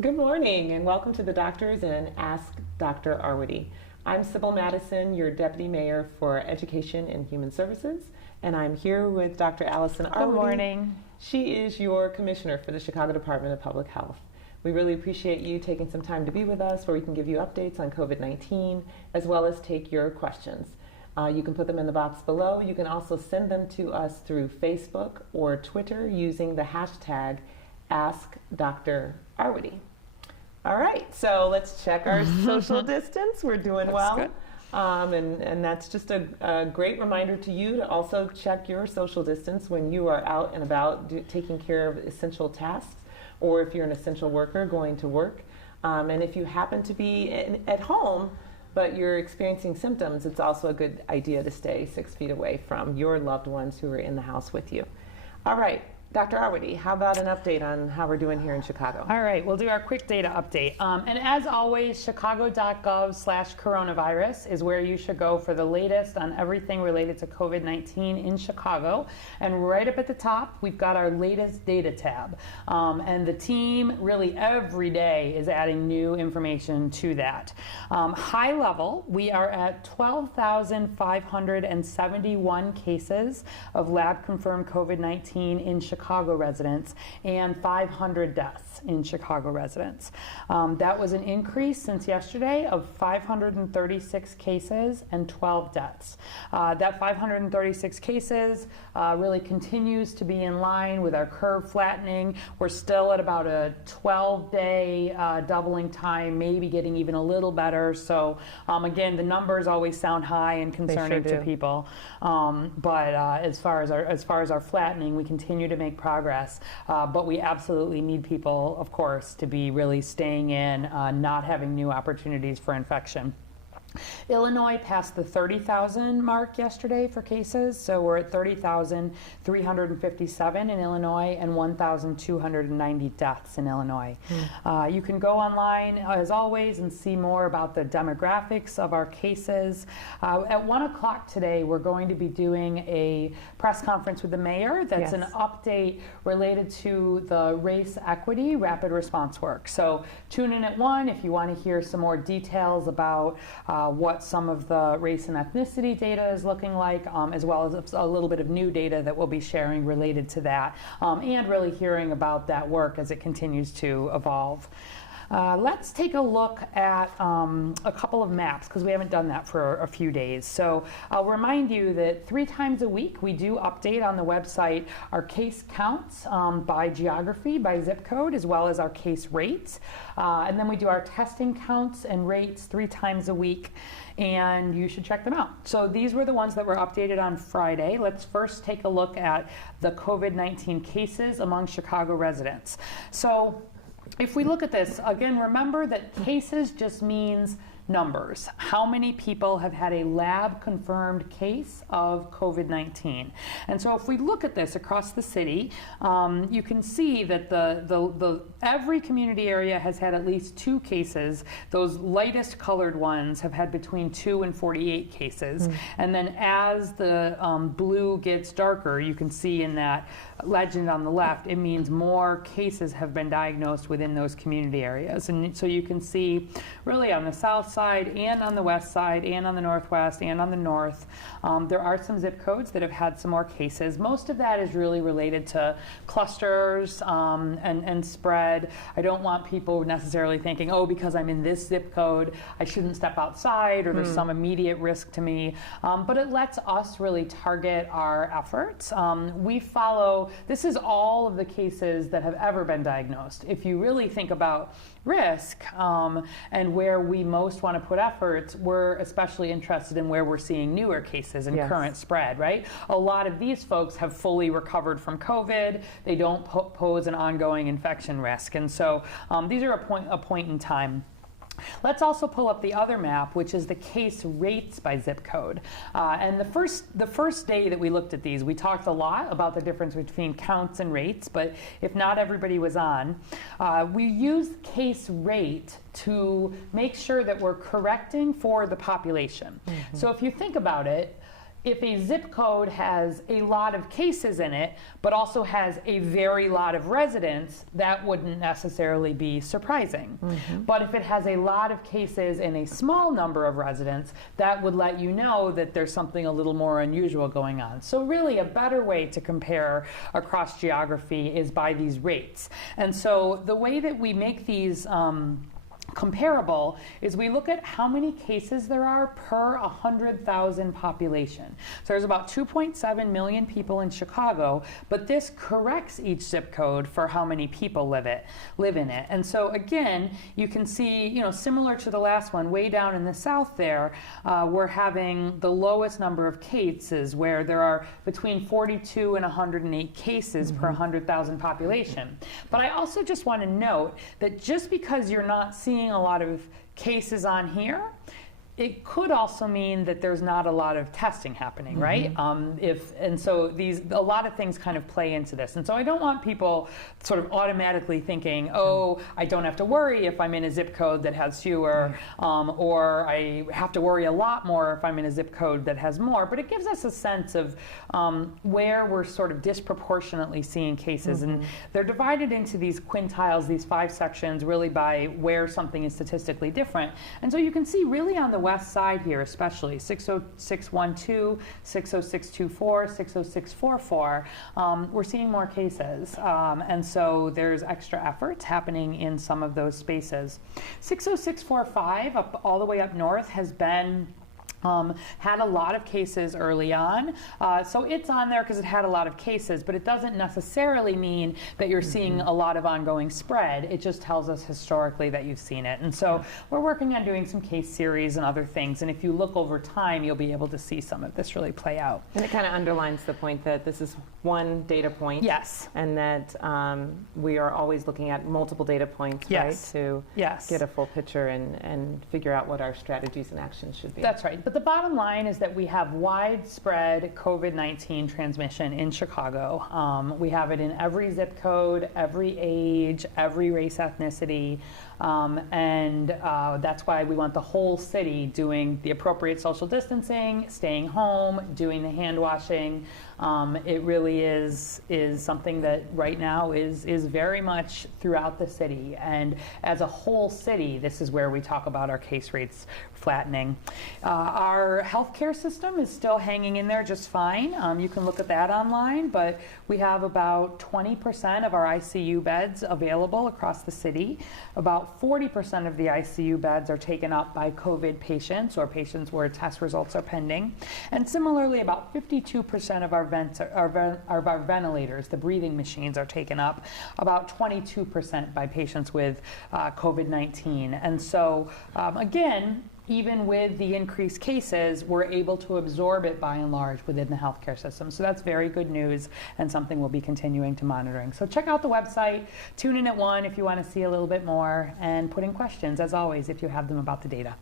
Good morning and welcome to the Doctors and Ask Dr. Arwady. I'm Sybil Madison, your Deputy Mayor for Education and Human Services, and I'm here with Dr. Allison Arwady. Good morning. She is your Commissioner for the Chicago Department of Public Health. We really appreciate you taking some time to be with us where we can give you updates on COVID-19 as well as take your questions. You can put them in the box below. You can also send them to us through Facebook or Twitter using the hashtag AskDrArwady. All right, so let's check our social distance. We're doing well. And that's just a great reminder to you to also check your social distance when you are out and about taking care of essential tasks, or if you're an essential worker going to work. And if you happen to be at home, but you're experiencing symptoms, it's also a good idea to stay 6 feet away from your loved ones who are in the house with you. All right. Dr. Arwady, how about an update on how we're doing here in Chicago? All right, we'll do our quick data update. And as always, chicago.gov/coronavirus is where you should go for the latest on everything related to COVID-19 in Chicago. And right up at the top, we've got our latest data tab. And the team really every day is adding new information to that. High level, we are at 12,571 cases of lab-confirmed COVID-19 in Chicago residents and 500 deaths in Chicago residents. That was an increase since yesterday of 536 cases and 12 deaths. That 536 cases really continues to be in line with our curve flattening. We're still at about a 12-day doubling time, maybe getting even a little better. So again, the numbers always sound high and concerning to people. But as far as our flattening, we continue to make progress, but we absolutely need people, of course, to be really staying in, not having new opportunities for infection. Illinois passed the 30,000 mark yesterday for cases, so we're at 30,357 in Illinois and 1,290 deaths in Illinois. You can go online, as always, and see more about the demographics of our cases. At 1 o'clock today, we're going to be doing a press conference with the mayor that's an update related to the race equity rapid response work. So tune in at 1 if you want to hear some more details about what some of the race and ethnicity data is looking like, as well as a little bit of new data that we'll be sharing related to that, and really hearing about that work as it continues to evolve. Let's take a look at a couple of maps, because we haven't done that for a few days. So I'll remind you that 3 times a week we do update on the website our case counts by geography, by zip code, as well as our case rates. And then we do our testing counts and rates 3 times a week, and you should check them out. So these were the ones that were updated on Friday. Let's first take a look at the COVID-19 cases among Chicago residents. So if we look at this, again, remember that cases just means numbers. How many people have had a lab-confirmed case of COVID-19? And so if we look at this across the city, you can see that every community area has had at least 2 cases. Those lightest colored ones have had between 2 and 48 cases. And then as the blue gets darker, you can see in that legend on the left, it means more cases have been diagnosed within those community areas. And so you can see really on the south side and on the west side and on the northwest and on the north, there are some zip codes that have had some more cases. Most of that is really related to clusters and spread. I don't want people necessarily thinking, oh, because I'm in this zip code, I shouldn't step outside, or there's some immediate risk to me. But it lets us really target our efforts. We follow, this is all of the cases that have ever been diagnosed. If you really think about risk and where we most want to put efforts, we're especially interested in where we're seeing newer cases and current spread, right? A lot of these folks have fully recovered from COVID. They don't pose an ongoing infection risk. And so these are a point in time. Let's also pull up the other map, which is the case rates by zip code. And the first day that we looked at these, we talked a lot about the difference between counts and rates, but if not everybody was on, we used case rate to make sure that we're correcting for the population. So if you think about it, if a zip code has a lot of cases in it, but also has a very lot of residents, that wouldn't necessarily be surprising. But if it has a lot of cases and a small number of residents, that would let you know that there's something a little more unusual going on. So really a better way to compare across geography is by these rates. And so the way that we make these comparable is we look at how many cases there are per 100,000 population. So there's about 2.7 million people in Chicago, but this corrects each zip code for how many people live in it. And so again, you can see, you know, similar to the last one, way down in the south there, we're having the lowest number of cases, where there are between 42 and 108 cases per 100,000 population. But I also just want to note that just because you're not seeing a lot of cases on here, it could also mean that there's not a lot of testing happening, right? So a lot of things kind of play into this. And so I don't want people sort of automatically thinking, oh, I don't have to worry if I'm in a zip code that has fewer, or I have to worry a lot more if I'm in a zip code that has more. But it gives us a sense of where we're sort of disproportionately seeing cases. And they're divided into these quintiles, these 5 sections, really by where something is statistically different. And so you can see really on the west side here, especially 60612, 60624, 60644, we're seeing more cases. And so there's extra efforts happening in some of those spaces. 60645, all the way up north, has been had a lot of cases early on. So it's on there because it had a lot of cases, but it doesn't necessarily mean that you're seeing a lot of ongoing spread. It just tells us historically that you've seen it. And so we're working on doing some case series and other things. And if you look over time, you'll be able to see some of this really play out. And it kind of underlines the point that this is one data point. Yes. And that we are always looking at multiple data points, right, to get a full picture and figure out what our strategies and actions should be. That's right. But the bottom line is that we have widespread COVID-19 transmission in Chicago. We have it in every zip code, every age, every race, ethnicity. And that's why we want the whole city doing the appropriate social distancing, staying home, doing the hand washing. It really is something that right now is very much throughout the city. And as a whole city, this is where we talk about our case rates flattening. Our healthcare system is still hanging in there just fine. You can look at that online, but we have about 20% of our ICU beds available across the city. About 40% of the ICU beds are taken up by COVID patients or patients where test results are pending. And similarly, about 52% of our our ventilators, the breathing machines, are taken up. About 22% by patients with COVID-19. And so, again, even with the increased cases, we're able to absorb it by and large within the healthcare system. So that's very good news and something we'll be continuing to monitoring. So check out the website, tune in at 1 if you want to see a little bit more, and put in questions, as always, if you have them about the data.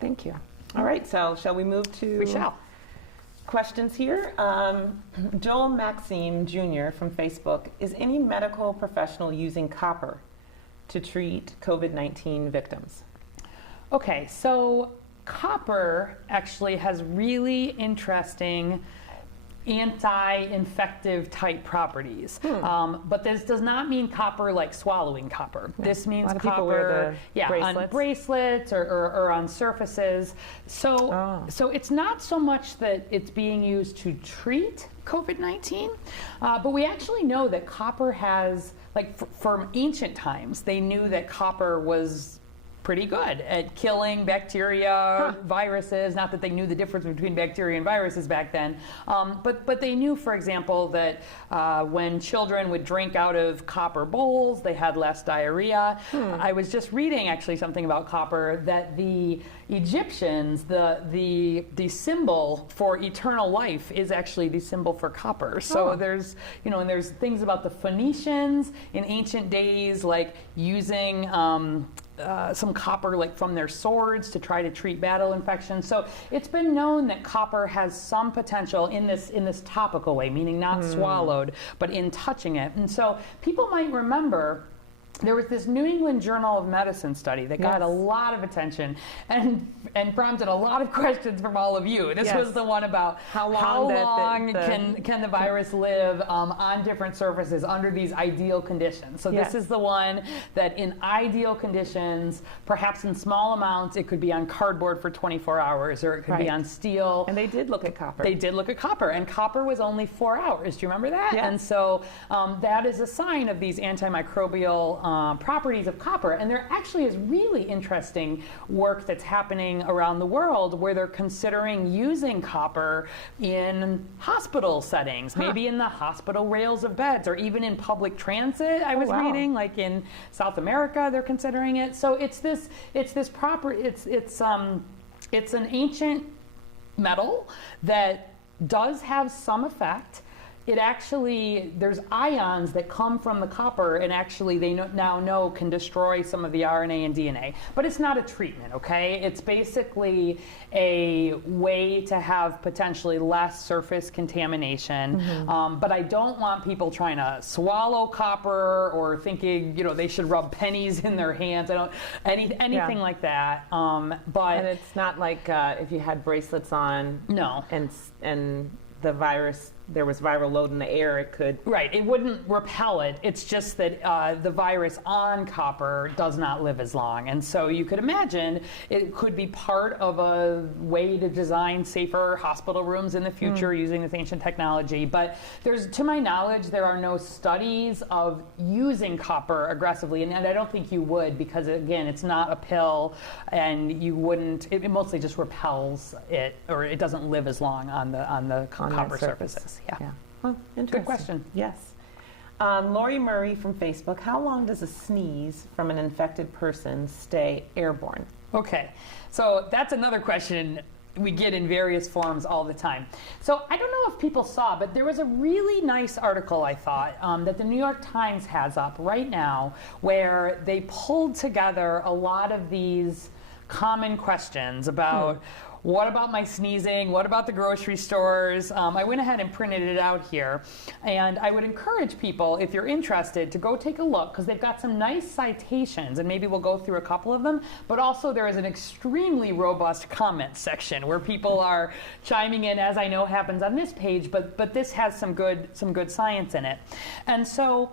Thank you. All right, so shall we move to questions here? Joel Maxime Jr. from Facebook, is any medical professional using copper to treat COVID-19 victims? Okay, so copper actually has really interesting anti-infective type properties. But this does not mean copper like swallowing copper. Yeah. This means copper on bracelets or on surfaces. So it's not so much that it's being used to treat COVID-19, but we actually know that copper has, like from ancient times, they knew that copper was pretty good at killing bacteria, viruses. Not that they knew the difference between bacteria and viruses back then, but they knew, for example, that when children would drink out of copper bowls, they had less diarrhea. I was just reading actually something about copper, that the Egyptians, the symbol for eternal life is actually the symbol for copper. So there's, and there's things about the Phoenicians in ancient days, like using some copper like from their swords to try to treat battle infections. So it's been known that copper has some potential in this topical way, meaning not swallowed, but in touching it. And so people might remember there was this New England Journal of Medicine study that got a lot of attention and prompted a lot of questions from all of you. This was the one about how long can the virus live on different surfaces under these ideal conditions. So this is the one that in ideal conditions, perhaps in small amounts, it could be on cardboard for 24 hours or it could be on steel. And they did look at copper. They did look at copper, and copper was only 4 hours. Do you remember that? Yes. And so that is a sign of these antimicrobial properties of copper. And there actually is really interesting work that's happening around the world where they're considering using copper in hospital settings, maybe in the hospital rails of beds, or even in public transit. I was reading, like in South America, they're considering it. So it's an ancient metal that does have some effect. It actually, there's ions that come from the copper, and actually they now know can destroy some of the RNA and DNA. But it's not a treatment, okay? It's basically a way to have potentially less surface contamination. But I don't want people trying to swallow copper or thinking, they should rub pennies in their hands. I don't, anything like that. But and it's not like if you had bracelets on. No. And the virus, there was viral load in the air, it could... Right, it wouldn't repel it. It's just that the virus on copper does not live as long. And so you could imagine it could be part of a way to design safer hospital rooms in the future using this ancient technology. But to my knowledge, there are no studies of using copper aggressively. And I don't think you would, because again, it's not a pill, and you wouldn't, it mostly just repels it, or it doesn't live as long on the copper surfaces. Yeah. Well, interesting. Good question. Yes. Lori Murray from Facebook, how long does a sneeze from an infected person stay airborne? Okay, so that's another question we get in various forms all the time. So I don't know if people saw, but there was a really nice article, I thought, that the New York Times has up right now, where they pulled together a lot of these common questions about what about my sneezing? What about the grocery stores? I went ahead and printed it out here. And I would encourage people, if you're interested, to go take a look, because they've got some nice citations, and maybe we'll go through a couple of them. But also there is an extremely robust comment section where people are chiming in, as I know happens on this page, but this has some good science in it. And so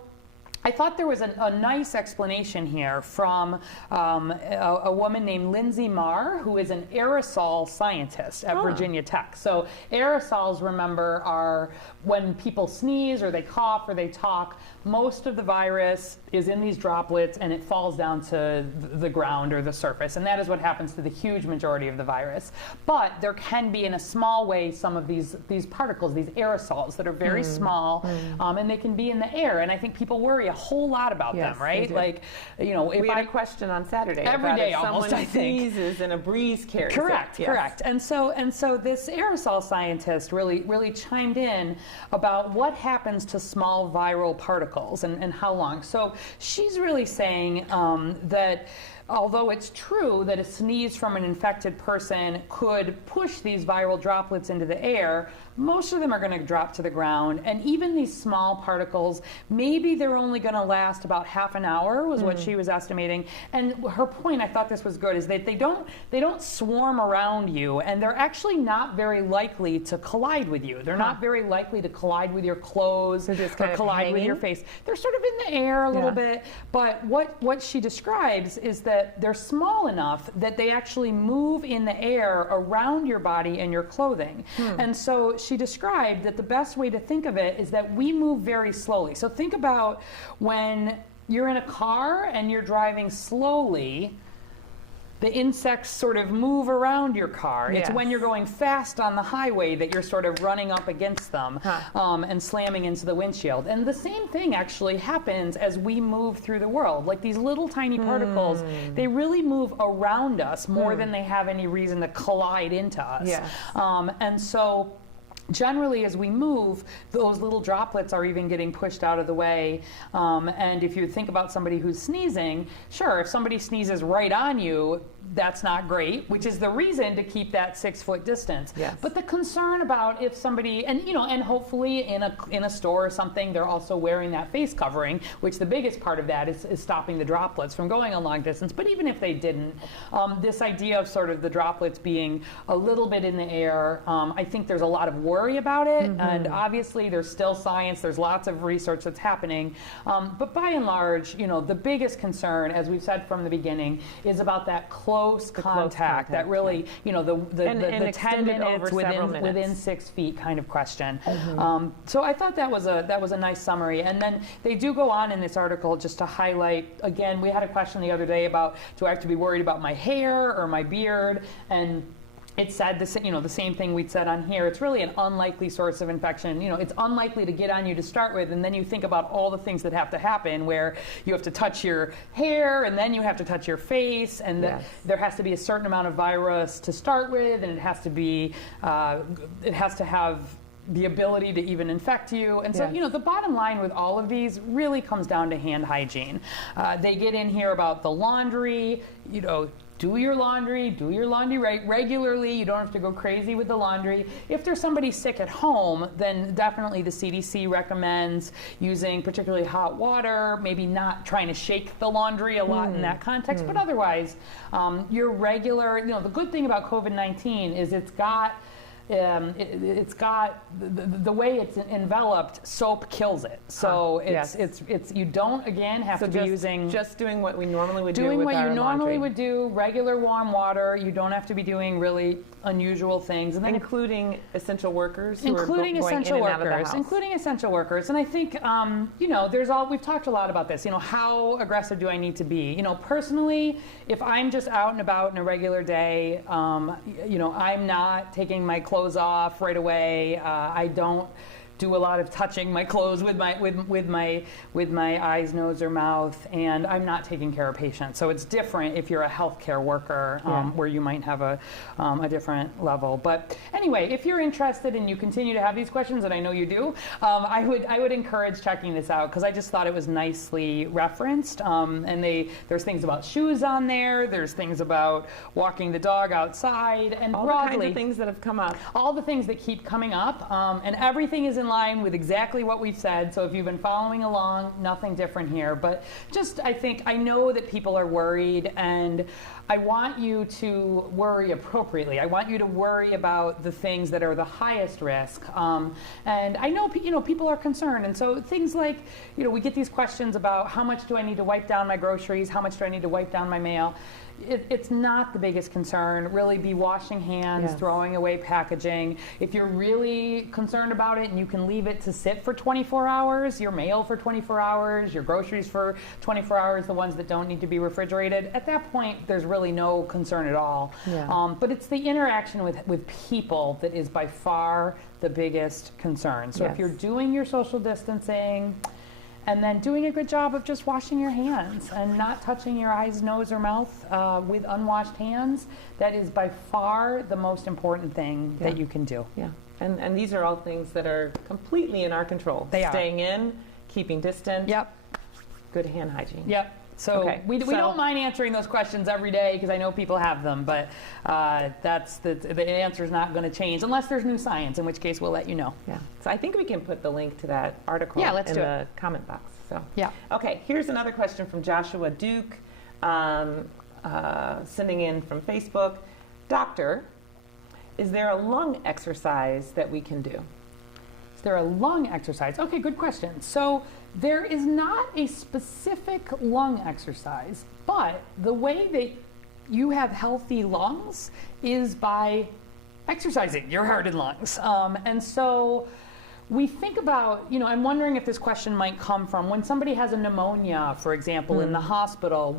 I thought there was a nice explanation here from a woman named Lindsay Marr, who is an aerosol scientist at Virginia Tech. So aerosols, remember, are when people sneeze or they cough or they talk, most of the virus is in these droplets and it falls down to the ground or the surface. And that is what happens to the huge majority of the virus. But there can be, in a small way, some of these particles, these aerosols that are very small, and they can be in the air. And I think people worry a whole lot about them, right? Like, if we had a question on Saturday every about day if almost, someone I think, sneezes and a breeze carries correct, it. Correct. And so this aerosol scientist really chimed in about what happens to small viral particles and how long. So she's really saying that although it's true that a sneeze from an infected person could push these viral droplets into the air, most of them are going to drop to the ground. And even these small particles, maybe they're only going to last about half an hour, was what she was estimating. And her point, I thought this was good, is that they don't swarm around you, and they're actually not very likely to collide with you. They're not very likely to collide with your clothes or collide with your face. They're sort of in the air a little bit. But what she describes is that they're small enough that they actually move in the air around your body and your clothing. And so she described that the best way to think of it is that we move very slowly. So think about when you're in a car and you're driving slowly, the insects sort of move around your car. It's when you're going fast on the highway that you're sort of running up against them and slamming into the windshield. And the same thing actually happens as we move through the world. Like these little tiny particles, they really move around us more than they have any reason to collide into us. And so generally, as we move, those little droplets are even getting pushed out of the way. And if you think about somebody who's sneezing, sure, if somebody sneezes right on you, that's not great, which is the reason to keep that 6-foot distance. Yes. But the concern about if somebody, and and hopefully in a store or something, they're also wearing that face covering, which the biggest part of that is stopping the droplets from going a long distance. But even if they didn't, this idea of sort of the droplets being a little bit in the air, I think there's a lot of worry about it. And obviously there's still science, there's lots of research that's happening. But by and large, the biggest concern, as we've said from the beginning, is about that close contact, that really, the 10 minutes within 6 feet kind of question. So I thought that was a nice summary. And then they do go on in this article just to highlight, again, we had a question the other day about, do I have to be worried about my hair or my beard? And it said the same thing we'd said on here. It's really an unlikely source of infection. It's unlikely to get on you to start with, and then you think about all the things that have to happen, where you have to touch your hair, and then you have to touch your face, and there has to be a certain amount of virus to start with, and it has to have the ability to even infect you. And so, the bottom line with all of these really comes down to hand hygiene. They get in here about the laundry, do your laundry regularly. You don't have to go crazy with the laundry. If there's somebody sick at home, then definitely the CDC recommends using particularly hot water, maybe not trying to shake the laundry a lot in that context, but otherwise, your regular, the good thing about COVID-19 is it's got the way it's enveloped, soap kills it. So it's you don't again have to be using just doing what we normally would do. Doing what you normally laundry. would do, regular warm water. You don't have to be doing really unusual things, and then including essential workers. Who including are going essential in and workers, out of the house. including essential workers. And I think we've talked a lot about this. How aggressive do I need to be? Personally, if I'm just out and about in a regular day, I'm not taking my clothes off right away. I don't do a lot of touching my clothes with my eyes, nose, or mouth, and I'm not taking care of patients. So it's different if you're a healthcare worker, where you might have a different level. But anyway, if you're interested and you continue to have these questions, and I know you do, I would encourage checking this out, because I just thought it was nicely referenced. And there's things about shoes on there. There's things about walking the dog outside, and all broadly, the kinds of things that have come up. All the things that keep coming up, and everything is in line with exactly what we've said. So if you've been following along, nothing different here. But just, I know that people are worried, and I want you to worry appropriately. I want you to worry about the things that are the highest risk. And I know, people are concerned. And so things like, we get these questions about how much do I need to wipe down my groceries? How much do I need to wipe down my mail? It's not the biggest concern. Really be washing hands, throwing away packaging. If you're really concerned about it and you can leave it to sit for 24 hours, your mail for 24 hours, your groceries for 24 hours, the ones that don't need to be refrigerated, at that point, there's really no concern at all. But it's the interaction with people that is by far the biggest concern. So if you're doing your social distancing, and then doing a good job of just washing your hands and not touching your eyes, nose, or mouth with unwashed hands, that is by far the most important thing that you can do. And these are all things that are completely in our control. They are. Staying in, keeping distance, good hand hygiene. So we don't mind answering those questions every day, because I know people have them, but that's the answer is not going to change unless there's new science, in which case we'll let you know. So I think we can put the link to that article let's in do the it. comment box. So okay, here's another question from Joshua Duke, sending in from Facebook. Doctor, is there a lung exercise that we can do? Is there a lung exercise? Okay, good question. So there is not a specific lung exercise, but the way that you have healthy lungs is by exercising your heart and lungs. And so we think about, I'm wondering if this question might come from when somebody has a pneumonia, for example, in the hospital.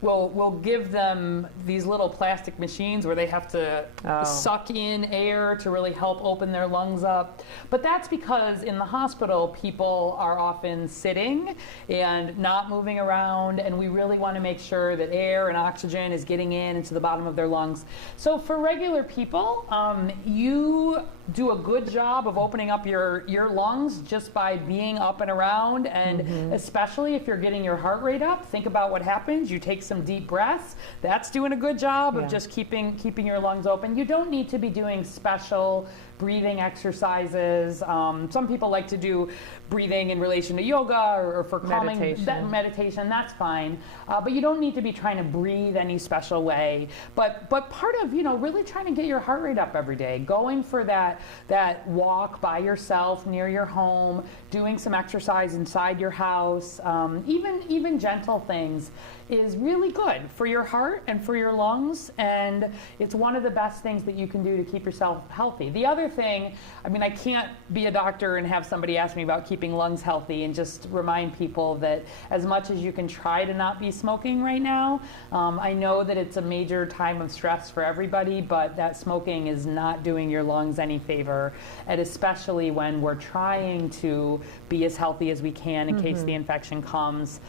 We'll give them these little plastic machines where they have to suck in air to really help open their lungs up. But that's because in the hospital, people are often sitting and not moving around, and we really want to make sure that air and oxygen is getting into the bottom of their lungs. So for regular people, you do a good job of opening up your lungs just by being up and around, and especially if you're getting your heart rate up, think about what happens. You take some deep breaths. That's doing a good job of just keeping your lungs open. You don't need to be doing special breathing exercises. Some people like to do breathing in relation to yoga or for calming meditation. That's fine, but you don't need to be trying to breathe any special way. But part of really trying to get your heart rate up every day, going for that walk by yourself near your home, doing some exercise inside your house, even gentle things is really good for your heart and for your lungs, and it's one of the best things that you can do to keep yourself healthy. The other thing, I can't be a doctor and have somebody ask me about keeping lungs healthy and just remind people that as much as you can try to not be smoking right now, I know that it's a major time of stress for everybody, but that smoking is not doing your lungs any favor, and especially when we're trying to be as healthy as we can in case the infection comes.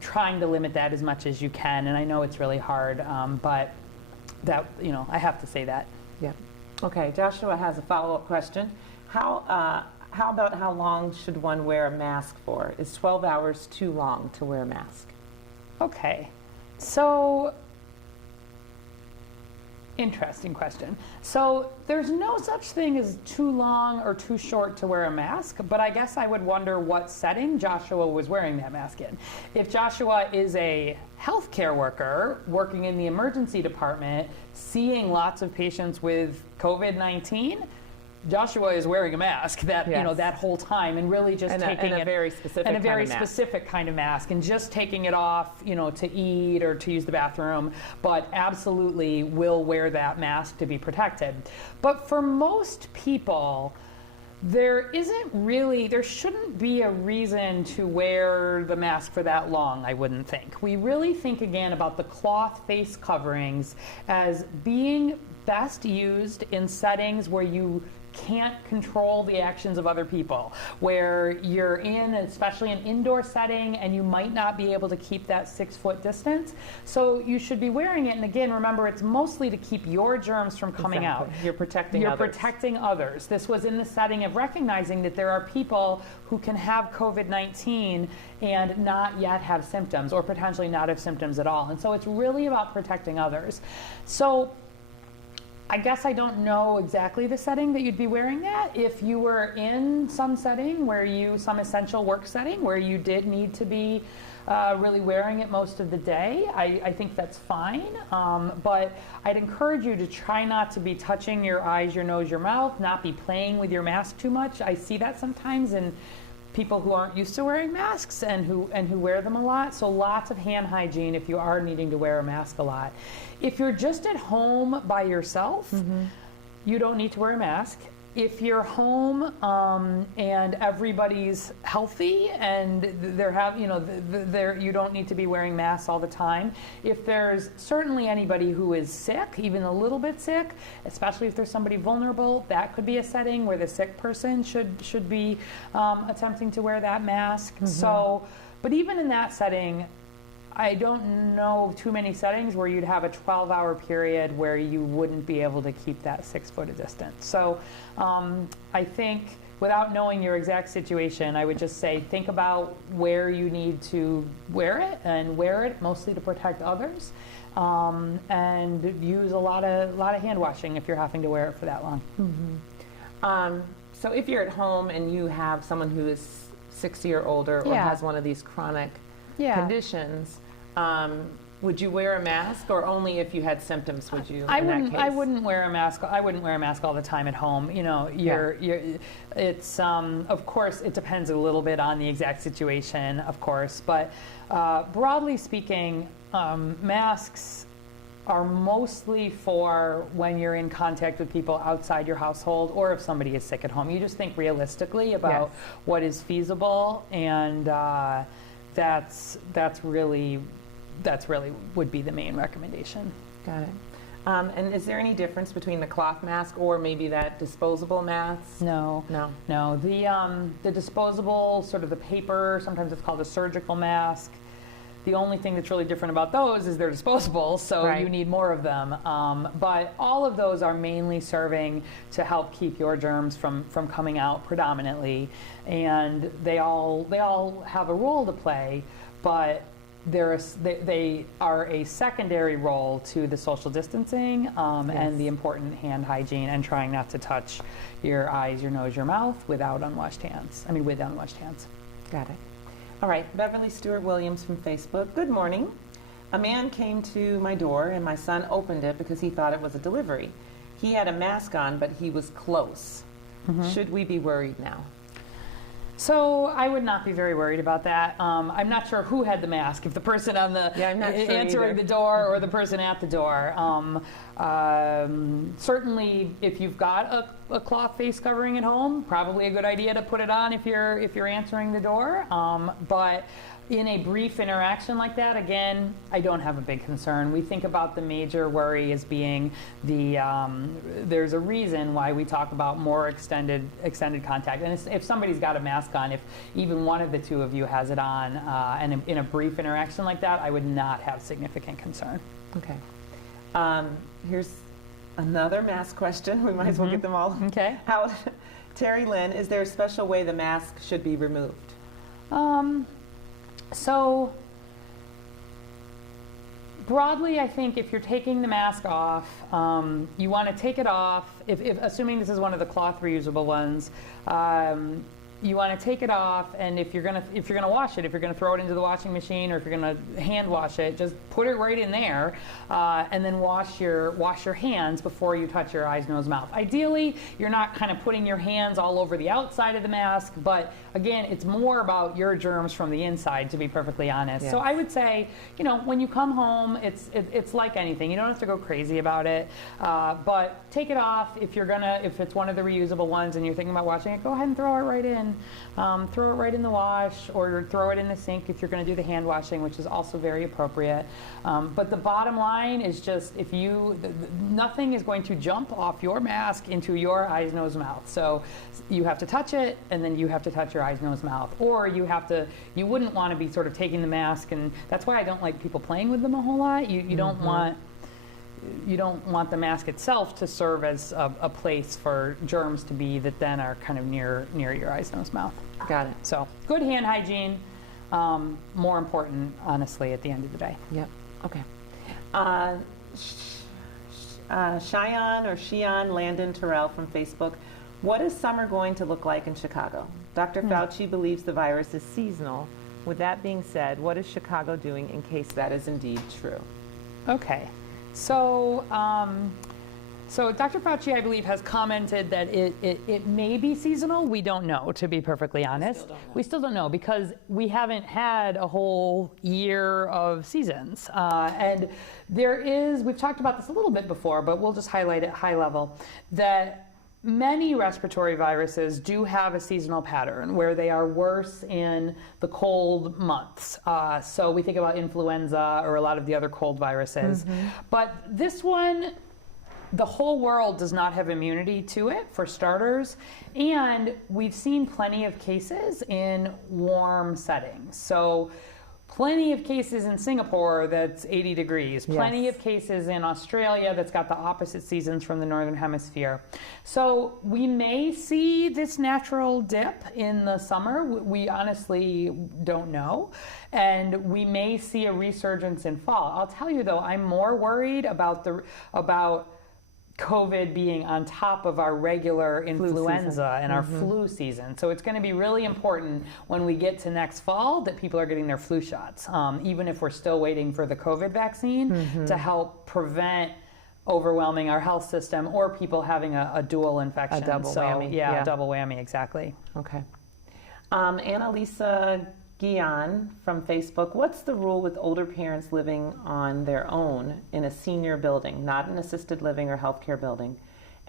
Trying to limit that as much as you can, and I know it's really hard, but that I have to say that. Yeah. Okay, Joshua has a follow-up question. How about how long should one wear a mask for? Is 12 hours too long to wear a mask? Okay, so interesting question. So there's no such thing as too long or too short to wear a mask, but I guess I would wonder what setting Joshua was wearing that mask in. If Joshua is a healthcare worker working in the emergency department, seeing lots of patients with COVID-19, Joshua is wearing a mask that whole time, and really just taking a very specific kind of mask, and just taking it off, to eat or to use the bathroom, but absolutely will wear that mask to be protected. But for most people, there shouldn't be a reason to wear the mask for that long, I wouldn't think. We really think again about the cloth face coverings as being best used in settings where you can't control the actions of other people, where you're in, especially an indoor setting, and you might not be able to keep that 6-foot distance. So you should be wearing it. And again, remember, it's mostly to keep your germs from coming out. You're protecting others. This was in the setting of recognizing that there are people who can have COVID-19 and not yet have symptoms, or potentially not have symptoms at all. And so it's really about protecting others. So I guess I don't know exactly the setting that you'd be wearing that. If you were in some setting some essential work setting where you did need to be really wearing it most of the day, I think that's fine. But I'd encourage you to try not to be touching your eyes, your nose, your mouth, not be playing with your mask too much. I see that sometimes in people who aren't used to wearing masks and who wear them a lot. So lots of hand hygiene if you are needing to wear a mask a lot. If you're just at home by yourself, you don't need to wear a mask. If you're home and everybody's healthy and you don't need to be wearing masks all the time. If there's certainly anybody who is sick, even a little bit sick, especially if there's somebody vulnerable, that could be a setting where the sick person should be attempting to wear that mask. So, but even in that setting, I don't know too many settings where you'd have a 12-hour period where you wouldn't be able to keep that 6-foot distance. So I think without knowing your exact situation, I would just say think about where you need to wear it, and wear it mostly to protect others, and use a lot of hand washing if you're having to wear it for that long. So if you're at home and you have someone who is 60 or older or has one of these chronic conditions, would you wear a mask, or only if you had symptoms would you? I wouldn't wear a mask. I wouldn't wear a mask all the time at home. It's of course it depends a little bit on the exact situation, of course, but broadly speaking, masks are mostly for when you're in contact with people outside your household, or if somebody is sick at home. You just think realistically about what is feasible, and that's really would be the main recommendation. Got it. And is there any difference between the cloth mask or maybe that disposable mask? No. The disposable, sort of the paper, sometimes it's called a surgical mask. The only thing that's really different about those is they're disposable, so Right. you need more of them. But all of those are mainly serving to help keep your germs from coming out predominantly, and they all have a role to play, but they are a secondary role to the social distancing and the important hand hygiene and trying not to touch your eyes, your nose, your mouth with unwashed hands. Got it. All right, Beverly Stewart Williams from Facebook. Good morning. A man came to my door and my son opened it because he thought it was a delivery. He had a mask on, but he was close. Should we be worried now? So I would not be very worried about that. I'm not sure who had the mask, if the person on the I'm not sure answering either. the door or the person at the door. Certainly, if you've got a cloth face covering at home, probably a good idea to put it on if you're answering the door. But in a brief interaction like that, again, I don't have a big concern. We think about the major worry as being there's a reason why we talk about more extended contact. And if somebody's got a mask on, if even one of the two of you has it on, and in a brief interaction like that, I would not have significant concern. Okay. Here's another mask question. We might as well get them all. Okay. Terry Lynn, is there a special way the mask should be removed? So broadly, I think if you're taking the mask off, you want to take it off, if assuming this is one of the cloth reusable ones, you want to take it off, and if you're gonna wash it, if you're gonna throw it into the washing machine, or if you're gonna hand wash it, just put it right in there, and then wash your hands before you touch your eyes, nose, mouth. Ideally, you're not kind of putting your hands all over the outside of the mask, but again, it's more about your germs from the inside, to be perfectly honest. Yes. So I would say, when you come home, it's like anything. You don't have to go crazy about it, but take it off if it's one of the reusable ones and you're thinking about washing it. Go ahead and throw it right in. Throw it right in the wash, or throw it in the sink if you're going to do the hand washing, which is also very appropriate. But the bottom line is just nothing is going to jump off your mask into your eyes, nose, mouth. So you have to touch it, and then you have to touch your eyes, nose, mouth. Or you wouldn't want to be sort of taking the mask, and that's why I don't like people playing with them a whole lot. You don't want the mask itself to serve as a place for germs to be that then are kind of near your eyes, nose, mouth. Got it. So good hand hygiene, more important, honestly, at the end of the day. Yep. Okay. Cheyenne Landon Terrell from Facebook. What is summer going to look like in Chicago? Dr. Fauci believes the virus is seasonal. With that being said, what is Chicago doing in case that is indeed true? Okay. So Dr. Fauci, I believe, has commented that it may be seasonal. We don't know, to be perfectly honest. We still don't know because we haven't had a whole year of seasons. And we've talked about this a little bit before, but we'll just highlight it high level, that many respiratory viruses do have a seasonal pattern where they are worse in the cold months. So we think about influenza or a lot of the other cold viruses. But this one, the whole world does not have immunity to it, for starters, and we've seen plenty of cases in warm settings. So plenty of cases in Singapore that's 80 degrees, plenty of cases in Australia that's got the opposite seasons from the Northern Hemisphere. So we may see this natural dip in the summer. We honestly don't know. And we may see a resurgence in fall. I'll tell you though, I'm more worried about COVID being on top of our regular influenza and our flu season. So it's going to be really important when we get to next fall that people are getting their flu shots, even if we're still waiting for the COVID vaccine, to help prevent overwhelming our health system or people having a dual infection. A double whammy. Yeah, a double whammy, exactly. Okay. Annalisa Guion from Facebook. What's the rule with older parents living on their own in a senior building, not an assisted living or healthcare building,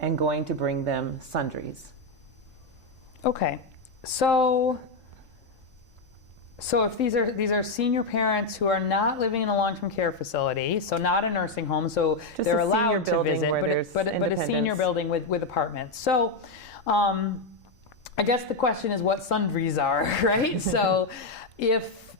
and going to bring them sundries? Okay. So if these are senior parents who are not living in a long-term care facility, so not a nursing home, so Just they're a senior allowed to building visit, where but a senior building with apartments. So I guess the question is what sundries are, right? So if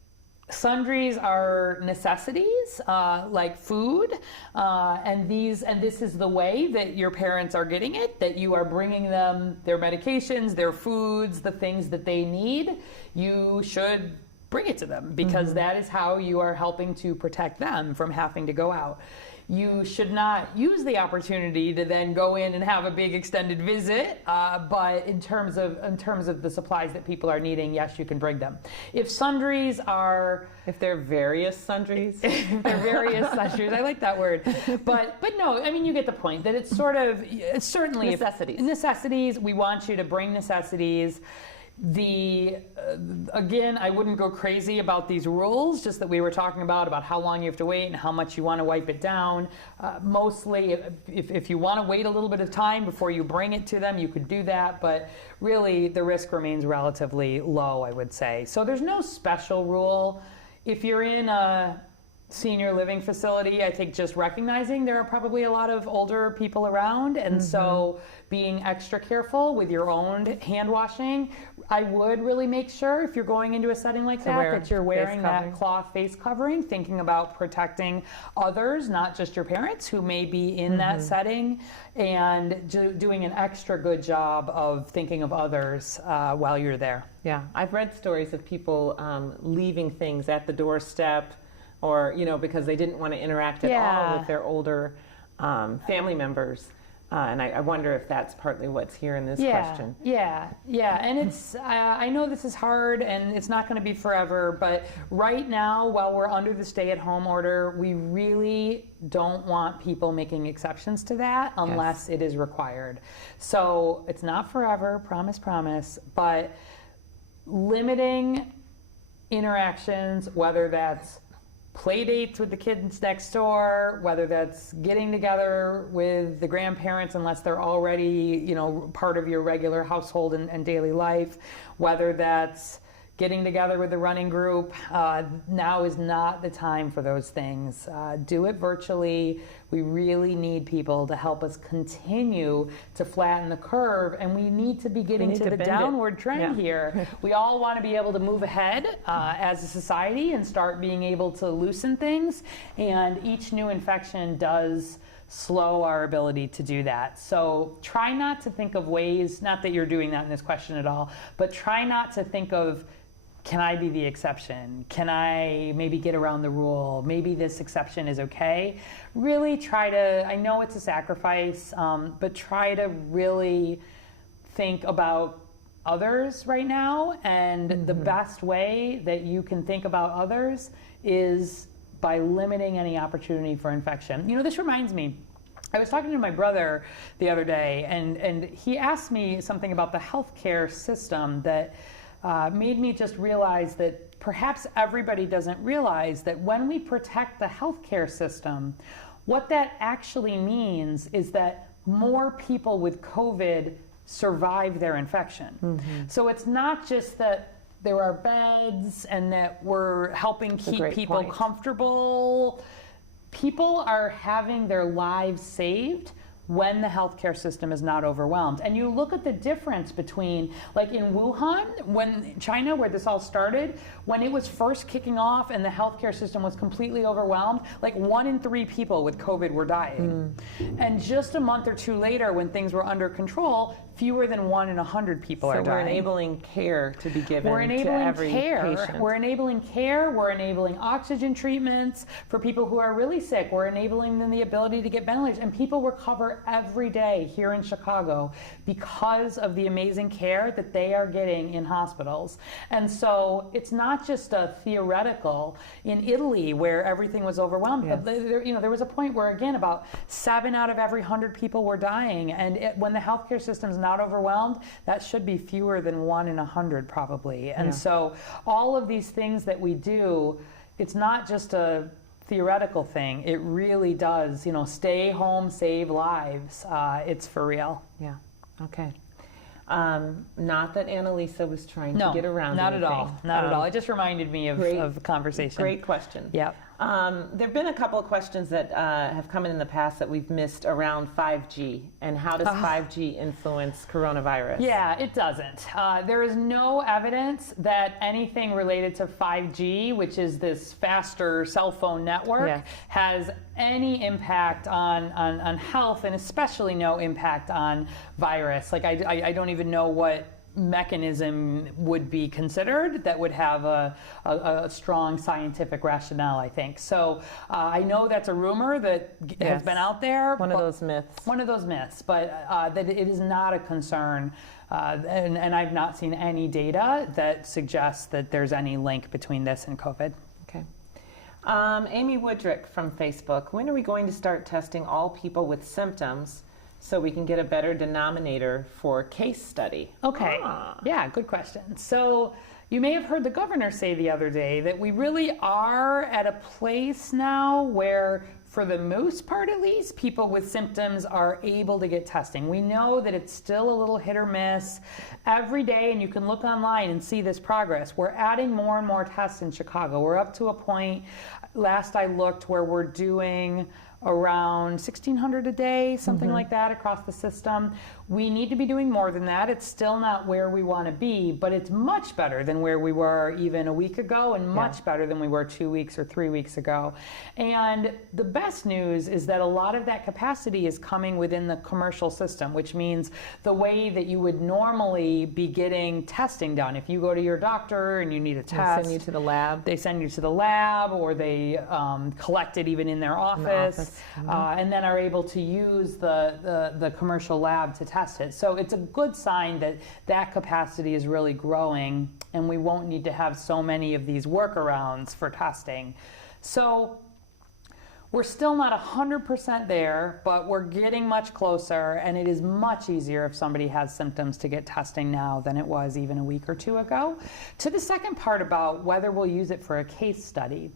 Sundries are necessities, like food, and this is the way that your parents are getting it, that you are bringing them their medications, their foods, the things that they need. You should bring it to them, because that is how you are helping to protect them from having to go out. You should not use the opportunity to then go in and have a big extended visit, but in terms of the supplies that people are needing, yes, you can bring them. If sundries are... If they're various sundries? If they're various sundries, I like that word. But no, I mean, you get the point, that it's certainly... Necessities. Necessities, we want you to bring necessities. Again, I wouldn't go crazy about these rules, just that we were talking about how long you have to wait and how much you want to wipe it down. Mostly, if you want to wait a little bit of time before you bring it to them, you could do that, but really the risk remains relatively low, I would say. So there's no special rule. If you're in a senior living facility, I think just recognizing there are probably a lot of older people around, and so being extra careful with your own hand washing. I would really make sure, if you're going into a setting like that you're wearing that cloth face covering, thinking about protecting others, not just your parents who may be in that setting, and doing an extra good job of thinking of others while you're there. Yeah, I've read stories of people leaving things at the doorstep, or, because they didn't want to interact at all with their older family members. And I wonder if that's partly what's here in this question. Yeah. And it's, I know this is hard and it's not going to be forever, but right now, while we're under the stay-at-home order, we really don't want people making exceptions to that unless it is required. So it's not forever, promise, but limiting interactions, whether that's play dates with the kids next door, whether that's getting together with the grandparents unless they're already, part of your regular household and daily life, whether that's getting together with the running group. Now is not the time for those things. Do it virtually. We really need people to help us continue to flatten the curve, and we need to be getting to the downward trend here. We all want to be able to move ahead as a society and start being able to loosen things, and each new infection does slow our ability to do that. So try not to think of ways, not that you're doing that in this question at all, but try not to think of, can I be the exception? Can I maybe get around the rule? Maybe this exception is okay. Really try to, I know it's a sacrifice, but try to really think about others right now. And the best way that you can think about others is by limiting any opportunity for infection. This reminds me, I was talking to my brother the other day, and he asked me something about the healthcare system that made me just realize that perhaps everybody doesn't realize that when we protect the healthcare system, what that actually means is that more people with COVID survive their infection. So it's not just that there are beds and that we're helping keep people comfortable. People are having their lives saved when the healthcare system is not overwhelmed. And you look at the difference between, like in Wuhan, China, where this all started, when it was first kicking off and the healthcare system was completely overwhelmed, like 1 in 3 people with COVID were dying. And just a month or two later, when things were under control, fewer than 1 in 100 people are dying. So we're enabling care to be given to every patient. We're enabling care. We're enabling oxygen treatments for people who are really sick. We're enabling them the ability to get ventilators. And people recover every day here in Chicago because of the amazing care that they are getting in hospitals. And so it's not just a theoretical. In Italy, where everything was overwhelmed, there was a point where, again, about 7 out of every 100 people were dying. And when the healthcare system's not overwhelmed, that should be fewer than 1 in 100 probably. And so all of these things that we do, it's not just a theoretical thing. It really does, stay home, save lives. It's for real. Yeah. Okay. Not that Annalisa was trying to get around not anything. at all. Not at all. It just reminded me of the conversation. Great question. Yep. There have been a couple of questions that have come in the past that we've missed around 5G and how does 5G influence coronavirus? Yeah, it doesn't. There is no evidence that anything related to 5G, which is this faster cell phone network, has any impact on health, and especially no impact on virus. Like I don't even know what mechanism would be considered that would have a strong scientific rationale, I think. So I know that's a rumor that has been out there. One of those myths. One of those myths, but that it is not a concern. And I've not seen any data that suggests that there's any link between this and COVID. Okay. Amy Woodrick from Facebook, when are we going to start testing all people with symptoms so we can get a better denominator for case study? Okay, yeah, good question. So you may have heard the governor say the other day that we really are at a place now where, for the most part at least, people with symptoms are able to get testing. We know that it's still a little hit or miss every day, and you can look online and see this progress. We're adding more and more tests in Chicago. We're up to a point, last I looked, where we're doing around 1,600 a day, something like that across the system. We need to be doing more than that. It's still not where we want to be, but it's much better than where we were even a week ago, and much better than we were 2 weeks or 3 weeks ago. And the best news is that a lot of that capacity is coming within the commercial system, which means the way that you would normally be getting testing done. If you go to your doctor and you need a test, they send you to the lab. They send you to the lab, or they collect it even in their office. And then are able to use the commercial lab to test it. So it's a good sign that that capacity is really growing, and we won't need to have so many of these workarounds for testing. So we're still not 100% there, but we're getting much closer, and it is much easier if somebody has symptoms to get testing now than it was even a week or two ago. To the second part about whether we'll use it for a case study,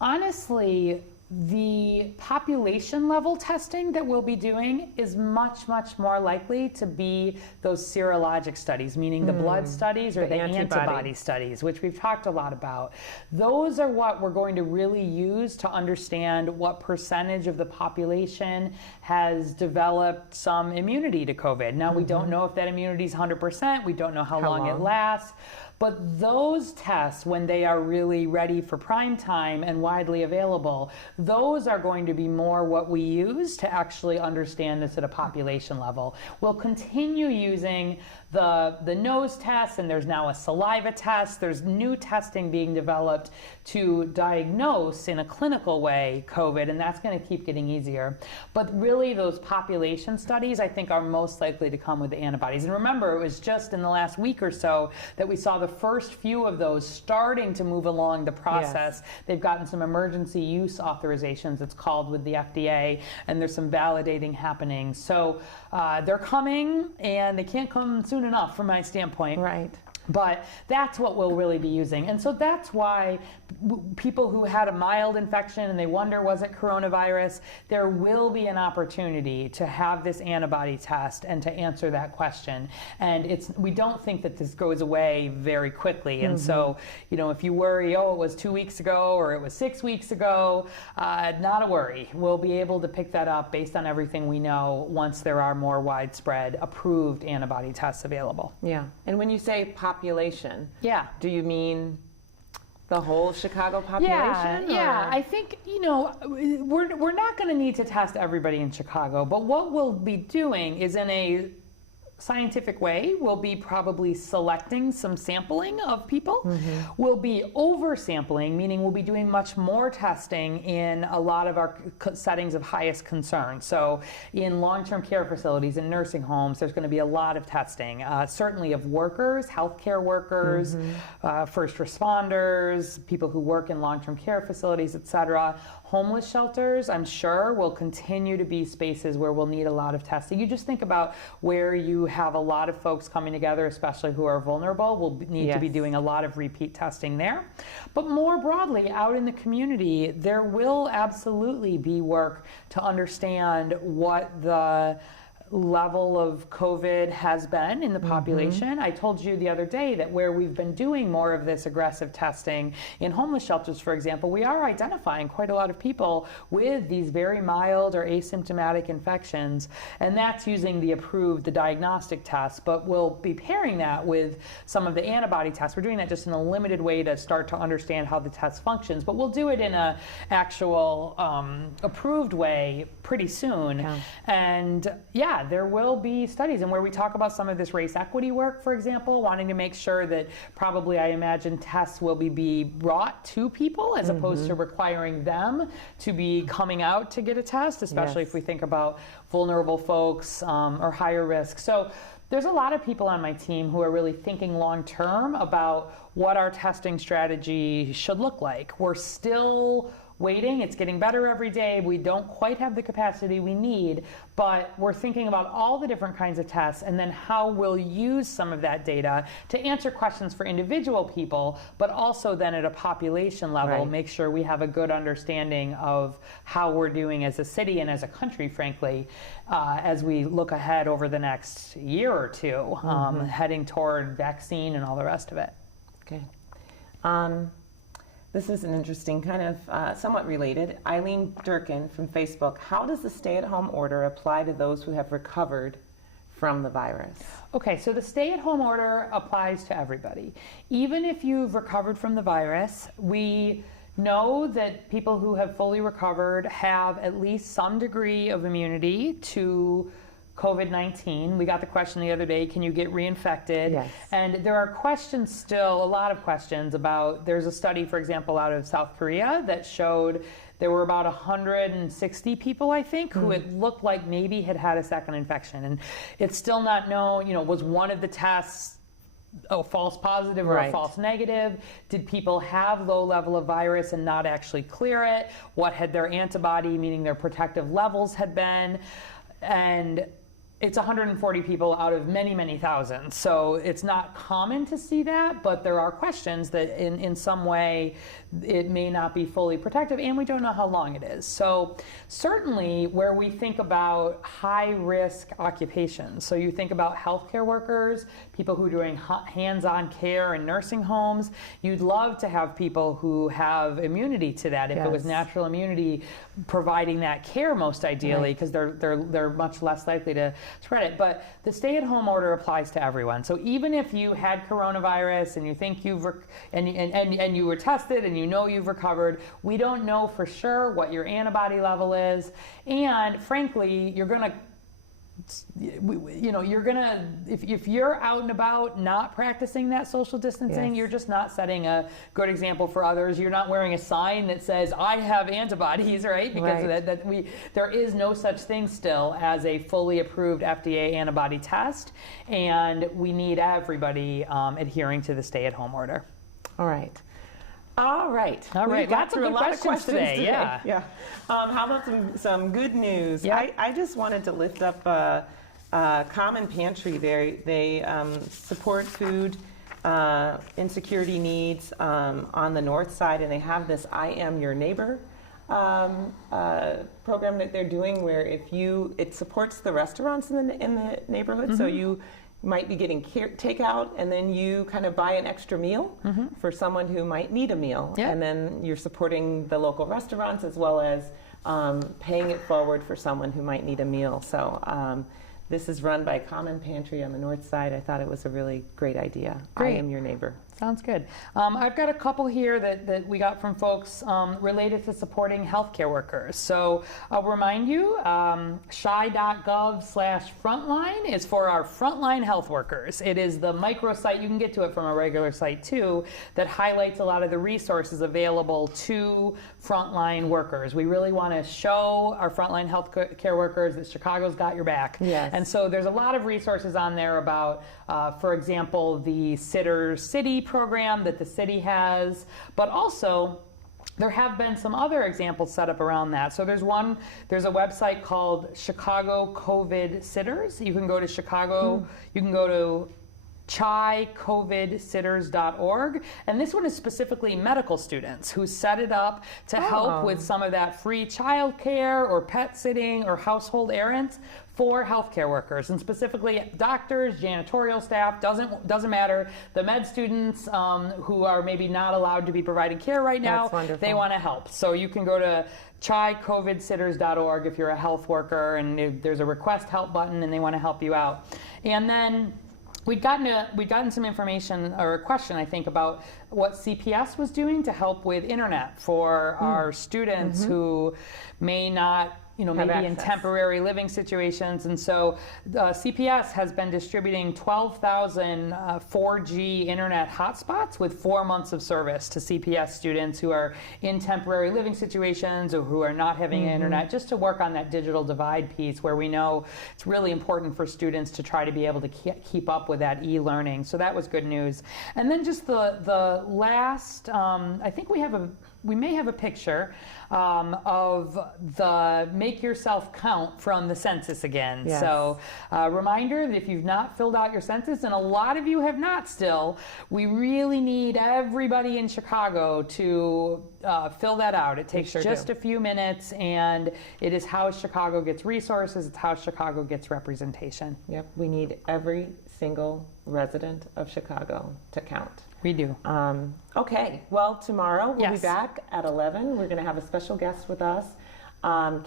honestly, the population level testing that we'll be doing is much, much more likely to be those serologic studies, meaning the blood studies or the antibody studies, which we've talked a lot about. Those are what we're going to really use to understand what percentage of the population has developed some immunity to COVID. Now, we don't know if that immunity is 100%. We don't know how long it lasts. But those tests, when they are really ready for prime time and widely available, those are going to be more what we use to actually understand this at a population level. We'll continue using the nose test, and there's now a saliva test. There's new testing being developed to diagnose in a clinical way COVID, and that's going to keep getting easier. But really, those population studies, I think, are most likely to come with the antibodies. And remember, it was just in the last week or so that we saw the first few of those starting to move along the process. They've gotten some emergency use authorizations, it's called, with the FDA, and there's some validating happening. So they're coming, and they can't come soon enough from my standpoint. Right. But that's what we'll really be using. And so that's why people who had a mild infection and they wonder, was it coronavirus, there will be an opportunity to have this antibody test and to answer that question. And we don't think that this goes away very quickly. And so, if you worry, oh, it was 2 weeks ago or it was 6 weeks ago, not a worry. We'll be able to pick that up based on everything we know once there are more widespread approved antibody tests available. Yeah. And when you say population, yeah, do you mean the whole Chicago population? Yeah. I think, we're not going to need to test everybody in Chicago, but what we'll be doing is, in a scientific way, we'll be probably selecting some sampling of people. We'll be oversampling, meaning we'll be doing much more testing in a lot of our settings of highest concern. So in long-term care facilities and nursing homes, there's going to be a lot of testing, certainly of workers, healthcare workers, first responders, people who work in long-term care facilities, etc. Homeless shelters, I'm sure, will continue to be spaces where we'll need a lot of testing. You just think about where you have a lot of folks coming together, especially who are vulnerable. We'll need to be doing a lot of repeat testing there. But more broadly, out in the community, there will absolutely be work to understand what the level of COVID has been in the population. I told you the other day that where we've been doing more of this aggressive testing in homeless shelters, for example, we are identifying quite a lot of people with these very mild or asymptomatic infections, and that's using the diagnostic test, but we'll be pairing that with some of the antibody tests. We're doing that just in a limited way to start to understand how the test functions, but we'll do it in a actual approved way pretty soon. Yeah. And yeah, there will be studies and where we talk about some of this race equity work, for example, wanting to make sure that probably, I imagine, tests will be brought to people as opposed to requiring them to be coming out to get a test, especially if we think about vulnerable folks or higher risk. So there's a lot of people on my team who are really thinking long term about what our testing strategy should look like. We're still waiting. It's getting better every day. We don't quite have the capacity we need, but we're thinking about all the different kinds of tests and then how we'll use some of that data to answer questions for individual people, but also then at a population level, make sure we have a good understanding of how we're doing as a city and as a country, frankly, as we look ahead over the next year or two, heading toward vaccine and all the rest of it. Okay. This is an interesting kind of somewhat related. Eileen Durkin from Facebook. How does the stay-at-home order apply to those who have recovered from the virus? Okay, so the stay-at-home order applies to everybody. Even if you've recovered from the virus, we know that people who have fully recovered have at least some degree of immunity to COVID-19. We got the question the other day, can you get reinfected? Yes. And there are questions still, a lot of questions about, there's a study, for example, out of South Korea that showed there were about 160 people, I think, who it looked like maybe had a second infection. And it's still not known, was one of the tests a false positive or a false negative? Did people have low level of virus and not actually clear it? What had their antibody, meaning their protective levels, had been? And it's 140 people out of many, many thousands. So it's not common to see that, but there are questions that in some way it may not be fully protective, and we don't know how long it is. So certainly where we think about high risk occupations, so you think about healthcare workers, people who are doing hands-on care in nursing homes, you'd love to have people who have immunity to that. If it was natural immunity, providing that care most ideally, because they're much less likely to spread it. But the stay-at-home order applies to everyone. So even if you had coronavirus and you think and you were tested and you know you've recovered, we don't know for sure what your antibody level is. And frankly, you're gonna if you're out and about not practicing that social distancing, you're just not setting a good example for others. You're not wearing a sign that says I have antibodies, right? Because there is no such thing still as a fully approved FDA antibody test, and we need everybody adhering to the stay-at-home order. All right. We got through a lot of questions today. Yeah. How about some good news? Yeah. I just wanted to lift up Common Pantry. They support food insecurity needs on the north side, and they have this I Am Your Neighbor program that they're doing, where it supports the restaurants in the neighborhood. So you might be getting takeout, and then you kind of buy an extra meal for someone who might need a meal. And then you're supporting the local restaurants as well as paying it forward for someone who might need a meal. So this is run by Common Pantry on the north side. I thought it was a really great idea. Great. I Am Your Neighbor. Sounds good. I've got a couple here that we got from folks related to supporting healthcare workers. So I'll remind you, chi.gov/frontline is for our frontline health workers. It is the microsite, you can get to it from a regular site too, that highlights a lot of the resources available to frontline workers. We really want to show our frontline health care workers that Chicago's got your back. Yes. And so there's a lot of resources on there about, for example, the Sitter City program that the city has, but also there have been some other examples set up around that. So there's a website called Chicago COVID Sitters. You can go to Chicago, you can go to ChaiCovidSitters.org. And this one is specifically medical students who set it up to help with some of that free childcare or pet sitting or household errands for healthcare workers, and specifically doctors, janitorial staff, doesn't matter. The med students who are maybe not allowed to be providing care right now, they want to help. So you can go to ChaiCovidSitters.org if you're a health worker, and there's a request help button, and they want to help you out. And then we'd gotten some information or a question, I think, about what CPS was doing to help with internet for our students who may not maybe in temporary living situations. And so CPS has been distributing 12,000 4G internet hotspots with 4 months of service to CPS students who are in temporary living situations or who are not having internet, just to work on that digital divide piece where we know it's really important for students to try to be able to keep up with that e-learning. So that was good news. And then just the last, I think we may have a picture of the Make Yourself Count from the census again. Yes. So reminder that if you've not filled out your census, and a lot of you have not still, we really need everybody in Chicago to fill that out. It takes just a few minutes, and it is how Chicago gets resources, it's how Chicago gets representation. Yep, we need every single resident of Chicago to count. We do. Okay, well, tomorrow we'll be back at 11. We're going to have a special guest with us,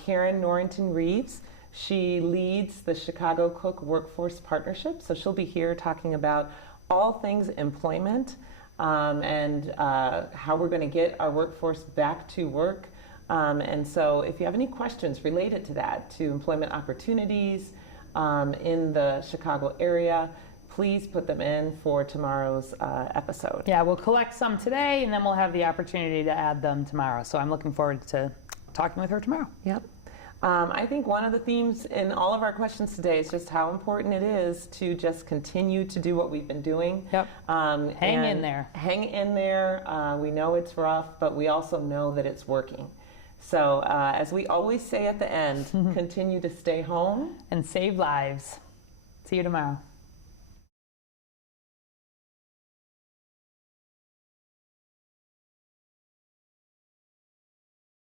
Karen Norrington Reeves. She leads the Chicago Cook Workforce Partnership, so she'll be here talking about all things employment and how we're going to get our workforce back to work. And so if you have any questions related to that, to employment opportunities in the Chicago area, please put them in for tomorrow's episode. Yeah, we'll collect some today, and then we'll have the opportunity to add them tomorrow. So I'm looking forward to talking with her tomorrow. Yep. I think one of the themes in all of our questions today is just how important it is to just continue to do what we've been doing. Yep. Hang in there. Hang in there. We know it's rough, but we also know that it's working. So as we always say at the end, continue to stay home and save lives. See you tomorrow.